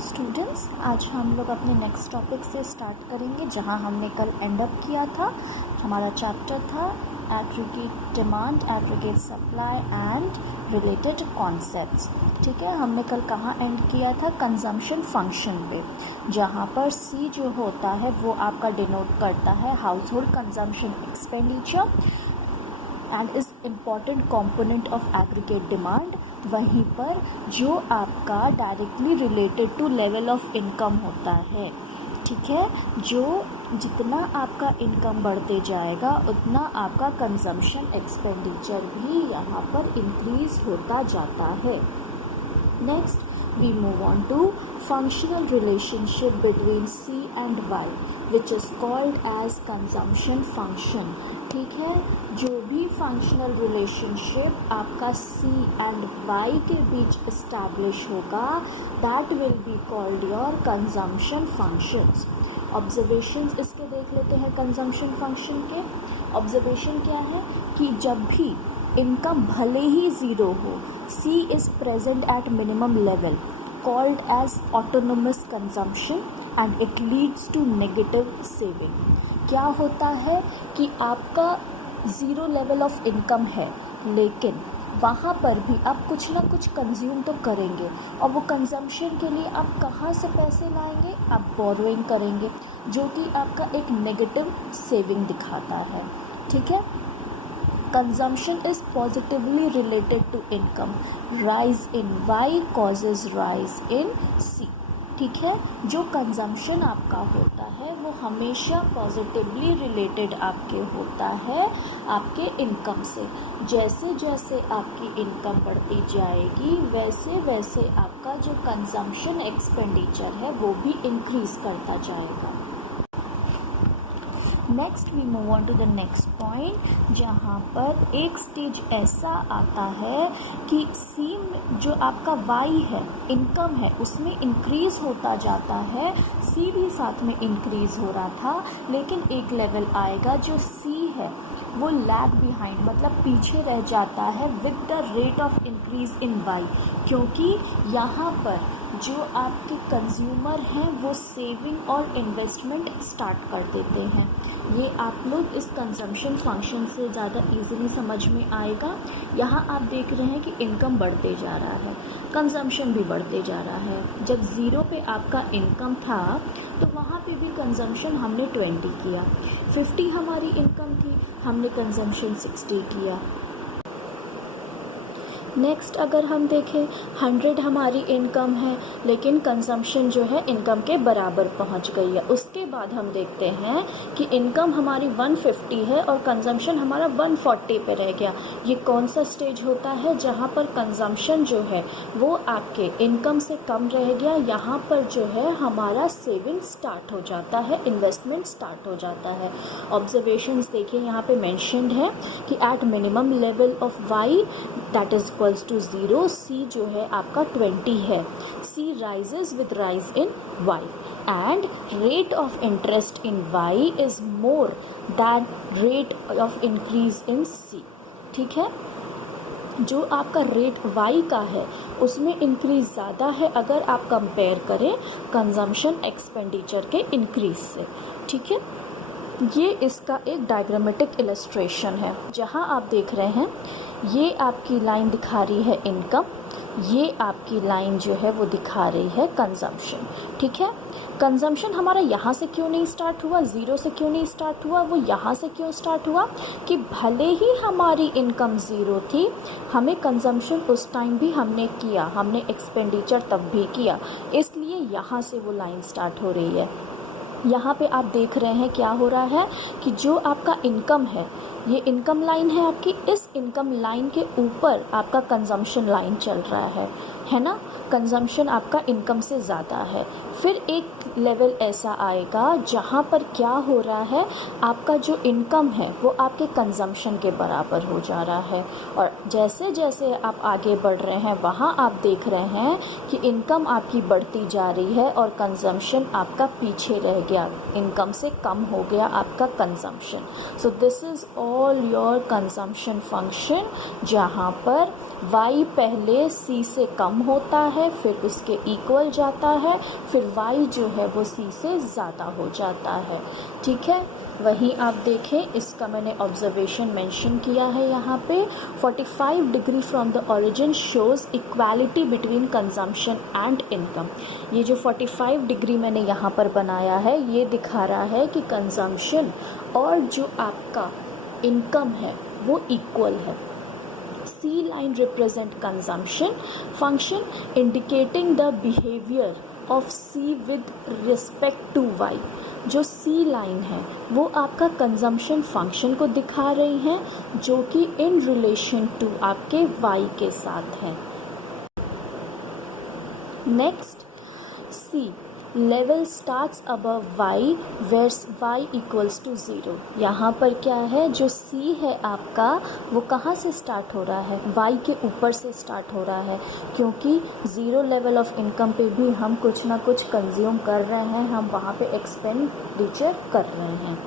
Students, आज हम लोग अपने नेक्स्ट टॉपिक से स्टार्ट करेंगे जहां हमने कल एंड अप किया था। हमारा चैप्टर था aggregate demand, aggregate supply and related concepts. ठीक है, हमने कल कहाँ एंड किया था? कंजम्पशन फंक्शन पे, जहाँ पर सी जो होता है वो आपका डिनोट करता है household consumption expenditure and is important component of aggregate demand. वहीं पर जो आपका directly related to level of income होता है, ठीक है, जो जितना आपका इनकम बढ़ते जाएगा उतना आपका कंजम्पशन एक्सपेंडिचर भी यहाँ पर इंक्रीज होता जाता है। Next we move on to functional relationship between C and Y which is called as consumption function। ठीक है, जो भी फंक्शनल रिलेशनशिप आपका C and Y के बीच इस्टेब्लिश होगा that will be called your consumption functions. Observations इसके देख लेते हैं कंजम्पशन फंक्शन के। ऑब्जर्वेशन क्या है कि जब भी इनकम भले ही ज़ीरो हो, C is present at minimum level called as autonomous consumption and it leads to negative saving। क्या होता है कि आपका ज़ीरो लेवल ऑफ इनकम है, लेकिन वहाँ पर भी आप कुछ ना कुछ कंज्यूम तो करेंगे, और वो कंजम्पशन के लिए आप कहाँ से पैसे लाएंगे? आप बोरोइंग करेंगे, जो कि आपका एक नेगेटिव सेविंग दिखाता है। ठीक है, consumption is positively related to income, rise in Y causes rise in C। ठीक है, जो कंजम्पशन आपका होता है वो हमेशा पॉजिटिवली रिलेटेड आपके होता है आपके इनकम से। जैसे जैसे आपकी इनकम बढ़ती जाएगी वैसे वैसे आपका जो कंजम्पशन एक्सपेंडिचर है वो भी इंक्रीज करता जाएगा। Next we move on to the next point, जहाँ पर एक स्टेज ऐसा आता है कि सी जो आपका वाई है, इनकम है, उसमें इंक्रीज़ होता जाता है, सी भी साथ में इंक्रीज़ हो रहा था, लेकिन एक लेवल आएगा जो सी है वो लैग बिहाइंड, मतलब पीछे रह जाता है with the rate of increase in Y, क्योंकि यहाँ पर जो आपके कंज्यूमर हैं वो सेविंग और इन्वेस्टमेंट स्टार्ट कर देते हैं। ये आप लोग इस कंजम्पशन फंक्शन से ज़्यादा इजीली समझ में आएगा। यहाँ आप देख रहे हैं कि इनकम बढ़ते जा रहा है, कंजम्पशन भी बढ़ते जा रहा है। जब ज़ीरो पे आपका इनकम था तो वहाँ पे भी कंजम्पशन हमने 20 किया, 50 हमारी इनकम थी, हमने कंजम्पशन 60 किया। नेक्स्ट अगर हम देखें 100 हमारी इनकम है, लेकिन कंजम्पशन जो है इनकम के बराबर पहुंच गई है। उसके बाद हम देखते हैं कि इनकम हमारी 150 है और कंजम्पशन हमारा 140 पे रह गया। ये कौन सा स्टेज होता है? जहां पर कंजम्पशन जो है वो आपके इनकम से कम रह गया। यहाँ पर जो है हमारा सेविंग स्टार्ट हो जाता है, इन्वेस्टमेंट स्टार्ट हो जाता है। ऑब्जर्वेशंस देखिए यहाँ पे मेंशन्ड है कि at minimum level of Y that is equals to 0, C जो है आपका 20 है, C rises with rise in Y and rate of interest in Y is more than rate of increase in C. ठीक है, जो आपका रेट वाई का है उसमें इंक्रीज ज़्यादा है अगर आप कंपेयर करें कंजम्पशन एक्सपेंडिचर के इंक्रीज से। ठीक है, ये इसका एक डायग्रामेटिक इलस्ट्रेशन है, जहां आप देख रहे हैं ये आपकी लाइन दिखा रही है इनकम, ये आपकी लाइन जो है वो दिखा रही है कंजम्पशन। ठीक है, कंजम्पशन हमारा यहाँ से क्यों नहीं स्टार्ट हुआ, ज़ीरो से क्यों नहीं स्टार्ट हुआ, वो यहाँ से क्यों स्टार्ट हुआ कि भले ही हमारी इनकम ज़ीरो थी, हमें कंजम्पशन उस टाइम भी हमने किया, हमने एक्सपेंडिचर तब भी किया, इसलिए यहाँ से वो लाइन स्टार्ट हो रही है। यहाँ पे आप देख रहे हैं क्या हो रहा है कि जो आपका इनकम है, ये इनकम लाइन है आपकी, इस इनकम लाइन के ऊपर आपका कंजम्पशन लाइन चल रहा है ना। कंजम्पशन आपका इनकम से ज़्यादा है। फिर एक लेवल ऐसा आएगा जहाँ पर क्या हो रहा है, आपका जो इनकम है वो आपके कंजम्पशन के बराबर हो जा रहा है, और जैसे जैसे आप आगे बढ़ रहे हैं वहाँ आप देख रहे हैं कि इनकम आपकी बढ़ती जा रही है और कंजम्पशन आपका पीछे रह गया, इनकम से कम हो गया आपका consumption. So this is all your consumption function, जहाँ पर y पहले c से कम होता है, फिर उसके इक्वल जाता है, फिर y जो है वो c से ज़्यादा हो जाता है। ठीक है, वहीं आप देखें, इसका मैंने ऑब्जर्वेशन मेंशन किया है यहाँ पे। 45 degree from the origin shows equality between consumption and income. ये जो 45 डिग्री मैंने यहाँ पर बनाया है, ये दिखा रहा है कि कंजम्पशन और जो आपका इनकम है वो इक्वल है। C line represent consumption function indicating the behavior of C with respect to Y। जो C लाइन है वो आपका कंजम्पशन फंक्शन को दिखा रही है, जो कि इन रिलेशन टू आपके Y के साथ है। Next, C level starts above y where y equals to 0। यहाँ पर क्या है, जो C है आपका वो कहाँ से स्टार्ट हो रहा है, y के ऊपर से स्टार्ट हो रहा है, क्योंकि 0 लेवल ऑफ इनकम पे भी हम कुछ ना कुछ कंज्यूम कर रहे हैं, हम वहाँ पे एक्सपेंडिचर कर रहे हैं।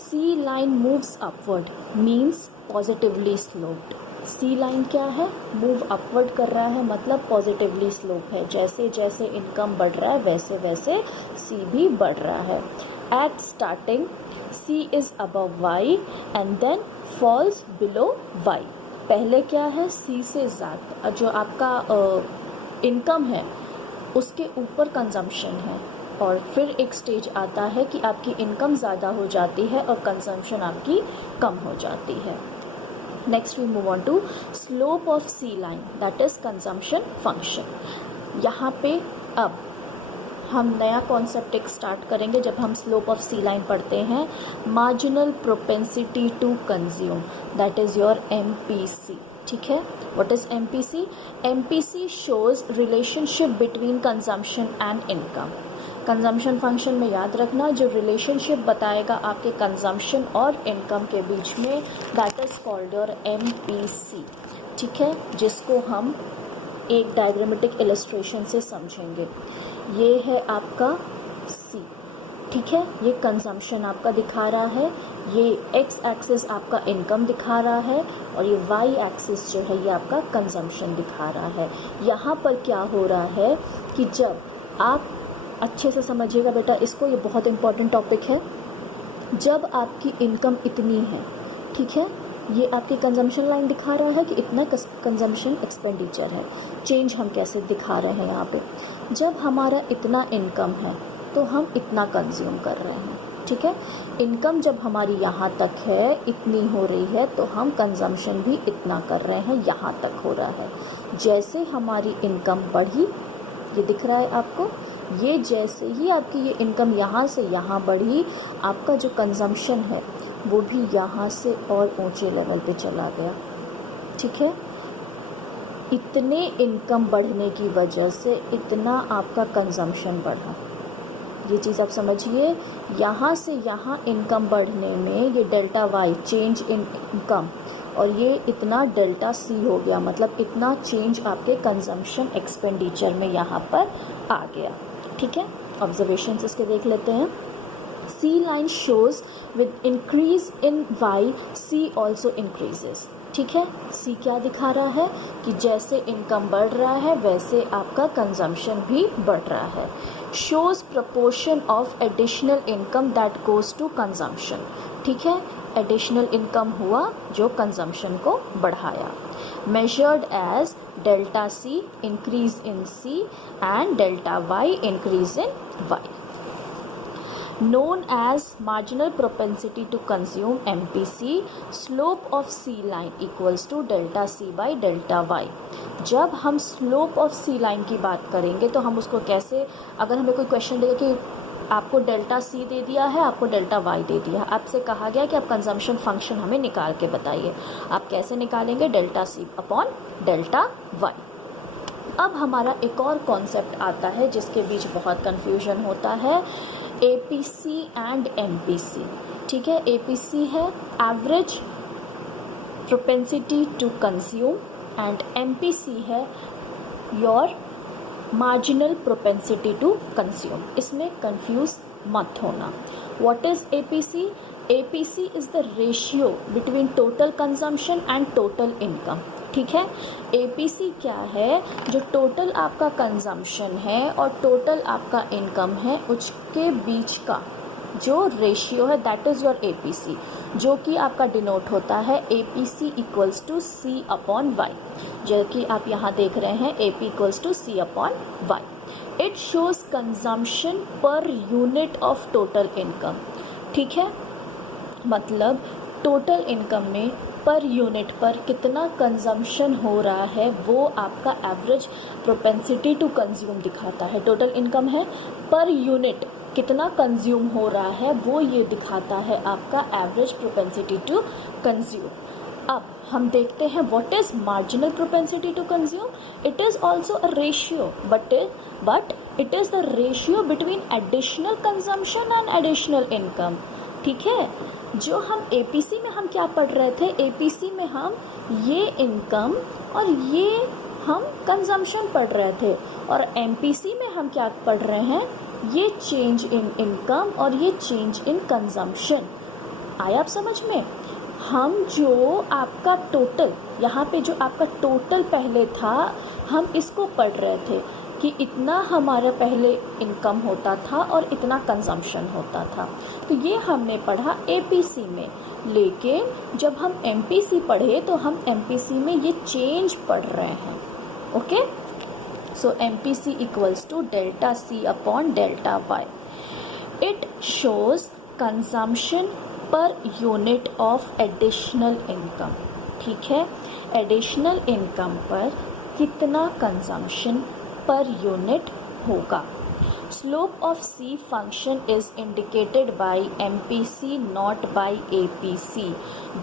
C line moves upward means positively sloped. C line क्या है, मूव अपवर्ड कर रहा है, मतलब पॉजिटिवली स्लोप है। जैसे जैसे इनकम बढ़ रहा है वैसे वैसे C भी बढ़ रहा है। At starting C is above y and then falls below y। पहले क्या है, C से ज़्यादा जो आपका इनकम है उसके ऊपर कंजम्पशन है, और फिर एक स्टेज आता है कि आपकी इनकम ज़्यादा हो जाती है और कंजम्पशन आपकी कम हो जाती है। Next we move on to slope of C line, that is consumption function. यहाँ पे अब हम नया कॉन्सेप्ट एक स्टार्ट करेंगे जब हम स्लोप ऑफ C लाइन पढ़ते हैं। Marginal propensity to consume, that is your MPC। ठीक है, what is MPC? MPC shows relationship between consumption and income. Consumption function में याद रखना, जो रिलेशनशिप बताएगा आपके कंजम्पशन और इनकम के बीच में, that is called your MPC। ठीक है, जिसको हम एक डायग्रामेटिक इलस्ट्रेशन से समझेंगे। ये है आपका C। ठीक है, ये कंजम्पशन आपका दिखा रहा है, ये x एक्सिस आपका इनकम दिखा रहा है, और ये y एक्सिस जो है ये आपका कंजम्पशन दिखा रहा है। यहाँ पर क्या हो रहा है कि जब आप अच्छे से समझिएगा बेटा इसको, ये बहुत इंपॉर्टेंट टॉपिक है। जब आपकी इनकम इतनी है, ठीक है, ये आपकी कंजम्पशन लाइन दिखा रहा है कि इतना कंजम्पशन एक्सपेंडिचर है। चेंज हम कैसे दिखा रहे हैं यहाँ पे, जब हमारा इतना इनकम है तो हम इतना कंज्यूम कर रहे हैं। ठीक है, इनकम जब हमारी यहाँ तक है, इतनी हो रही है, तो हम कंजम्पशन भी इतना कर रहे हैं, यहाँ तक हो रहा है। जैसे हमारी इनकम बढ़ी, ये दिख रहा है आपको, ये जैसे ही आपकी ये इनकम यहाँ से यहाँ बढ़ी, आपका जो कंजम्पशन है वो भी यहाँ से और ऊंचे लेवल पे चला गया। ठीक है, इतने इनकम बढ़ने की वजह से इतना आपका कंजम्पशन बढ़ा। ये चीज़ आप समझिए, यहाँ से यहाँ इनकम बढ़ने में ये delta Y change in income, और ये इतना डेल्टा C हो गया, मतलब इतना चेंज आपके कंजम्पशन एक्सपेंडिचर में यहाँ पर आ गया। ठीक है, ऑब्जर्वेशंस इसके देख लेते हैं। C line shows with increase in y C also increases. ठीक है, C क्या दिखा रहा है कि जैसे इनकम बढ़ रहा है वैसे आपका कंजम्पशन भी बढ़ रहा है। Shows proportion of additional income that goes to consumption. ठीक है, एडिशनल इनकम हुआ जो कंजम्पशन को बढ़ाया। Measured as delta C increase in C and delta Y increase in Y, known as marginal propensity to consume MPC, slope of C line equals to delta C by delta Y। जब हम slope of C line की बात करेंगे तो हम उसको कैसे, अगर हमें कोई क्वेश्चन देगा कि आपको डेल्टा C दे दिया है, आपको डेल्टा Y दे दिया है, आपसे कहा गया कि आप कंजम्पशन फंक्शन हमें निकाल के बताइए, आप कैसे निकालेंगे? Delta C upon delta Y। अब हमारा एक और कॉन्सेप्ट आता है जिसके बीच बहुत कन्फ्यूजन होता है, APC एंड MPC। ठीक है, APC है average propensity to consume and MPC है your marginal propensity to consume. इसमें कंफ्यूज मत होना। What is APC? APC is the ratio between total consumption and total income. ठीक है, APC क्या है, जो टोटल आपका कंजम्पशन है और टोटल आपका इनकम है उसके बीच का जो रेशियो है, दैट इज़ योर APC, जो कि आपका डिनोट होता है APC equals to C upon Y, जो कि आप यहाँ देख रहे हैं AP equals to C upon Y. It shows consumption per unit of total income. ठीक है, मतलब टोटल इनकम में पर यूनिट पर कितना कंजम्पशन हो रहा है वो आपका एवरेज प्रोपेंसिटी टू कंज्यूम दिखाता है। टोटल इनकम है, पर यूनिट कितना कंज्यूम हो रहा है वो ये दिखाता है आपका एवरेज प्रोपेंसिटी टू कंज्यूम। अब हम देखते हैं what is marginal propensity to consume. It is also a ratio, but it is the ratio between additional consumption and additional income. ठीक है, जो हम APC में हम क्या पढ़ रहे थे, APC में हम ये इनकम और ये हम कंजम्पशन पढ़ रहे थे, और MPC में हम क्या पढ़ रहे हैं, ये चेंज इन इनकम और ये चेंज इन कंजम्पशन। आया आप समझ में? हम जो आपका टोटल, यहाँ पे जो आपका टोटल पहले था, हम इसको पढ़ रहे थे कि इतना हमारा पहले इनकम होता था और इतना कंजम्पशन होता था, तो ये हमने पढ़ा APC में। लेकिन जब हम MPC पढ़े तो हम MPC में ये चेंज पढ़ रहे हैं। Okay, so MPC equals to delta C upon delta Y। It shows consumption per unit of additional income. ठीक है, एडिशनल इनकम पर कितना कंजम्पशन पर यूनिट होगा। Slope of C function is indicated by MPC not by APC।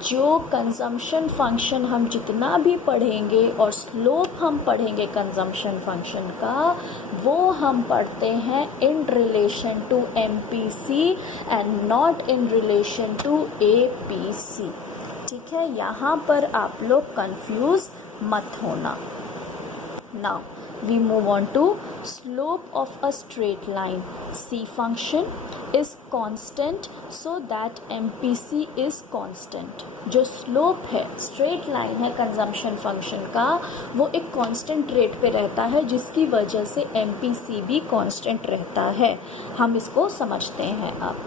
जो consumption function हम जितना भी पढ़ेंगे और स्लोप हम पढ़ेंगे कंजम्पशन फंक्शन का, वो हम पढ़ते हैं in relation to MPC and not in relation to APC। ठीक है, यहाँ पर आप लोग कंफ्यूज मत होना। Now we move on to slope of a straight line. C function is constant so that MPC is constant. जो slope है, straight line है consumption function का, वो एक constant rate पे रहता है, जिसकी वजह से MPC भी constant रहता है। हम इसको समझते हैं अब।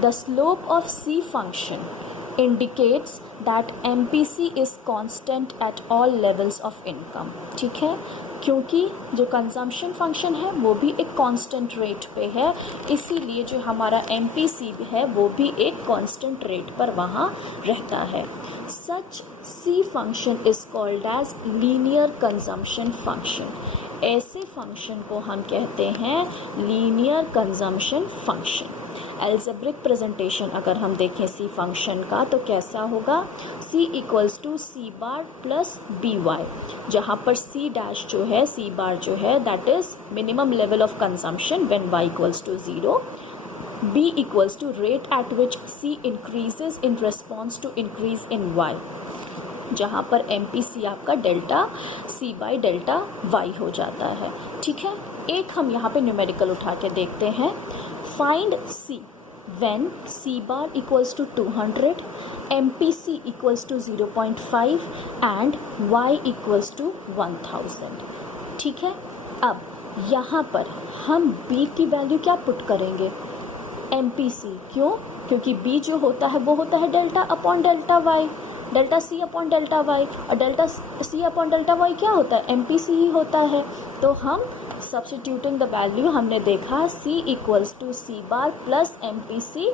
The slope of C function indicates that MPC is constant at all levels of income। ठीक है, क्योंकि जो कंजम्पशन फंक्शन है वो भी एक कांस्टेंट रेट पे है, इसीलिए जो हमारा MPC है वो भी एक कांस्टेंट रेट पर वहाँ रहता है। Such C function is called as linear consumption function. ऐसे फंक्शन को हम कहते हैं linear consumption function. Algebraic presentation अगर हम देखें C फंक्शन का तो कैसा होगा, C equals to C bar plus BY, जहाँ पर C डैश जो है, C बार जो है, that is minimum level of consumption when Y equals to 0, B equals to rate at which C increases in response to increase in Y, जहाँ पर MPC आपका delta C by delta Y हो जाता है। ठीक है, एक हम यहाँ पे न्यूमेरिकल उठा के देखते हैं। Find C when C bar equals to 200, MPC equals to 0.5 and Y equals to 1000। ठीक है, अब यहाँ पर हम B की वैल्यू क्या पुट करेंगे, MPC। क्यों? क्योंकि B जो होता है वो होता है delta upon delta Y, delta C upon delta Y, और delta C upon delta Y क्या होता है, MPC ही होता है। तो हम सब्स्टिट्यूटिंग द वैल्यू हमने देखा C equals to C bar plus MPC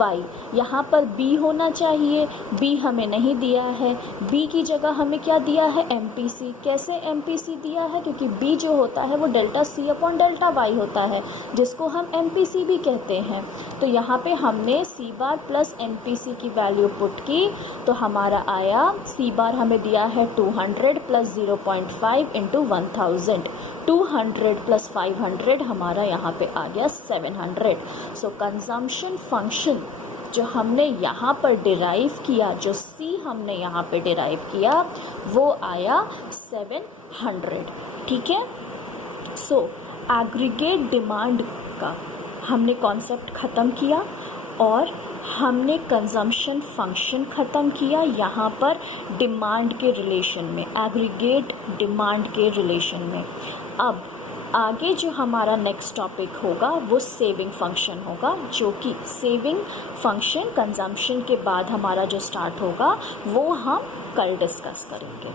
Y। यहाँ पर B होना चाहिए, B हमें नहीं दिया है, B की जगह हमें क्या दिया है, MPC। कैसे MPC दिया है, क्योंकि B जो होता है वो delta C upon delta Y होता है, जिसको हम MPC भी कहते हैं। तो यहाँ पे हमने C बार प्लस MPC की वैल्यू पुट की, तो हमारा आया C बार हमें दिया है 200 प्लस 0.5 इंटू 1000, 200 प्लस 500 हमारा यहाँ पे आ गया 700। सो कंजम्पशन फंक्शन जो हमने यहाँ पर डिराइव किया, जो C हमने यहाँ पे डिराइव किया, वो आया 700। ठीक है, सो एग्रीगेट डिमांड का हमने कॉन्सेप्ट ख़त्म किया और हमने कंजम्पशन फंक्शन ख़त्म किया यहाँ पर डिमांड के रिलेशन में, एग्रीगेट डिमांड के रिलेशन में। अब आगे जो हमारा नेक्स्ट टॉपिक होगा वो सेविंग फंक्शन होगा, जो कि सेविंग फंक्शन कंजम्पशन के बाद हमारा जो स्टार्ट होगा वो हम कल डिस्कस करेंगे।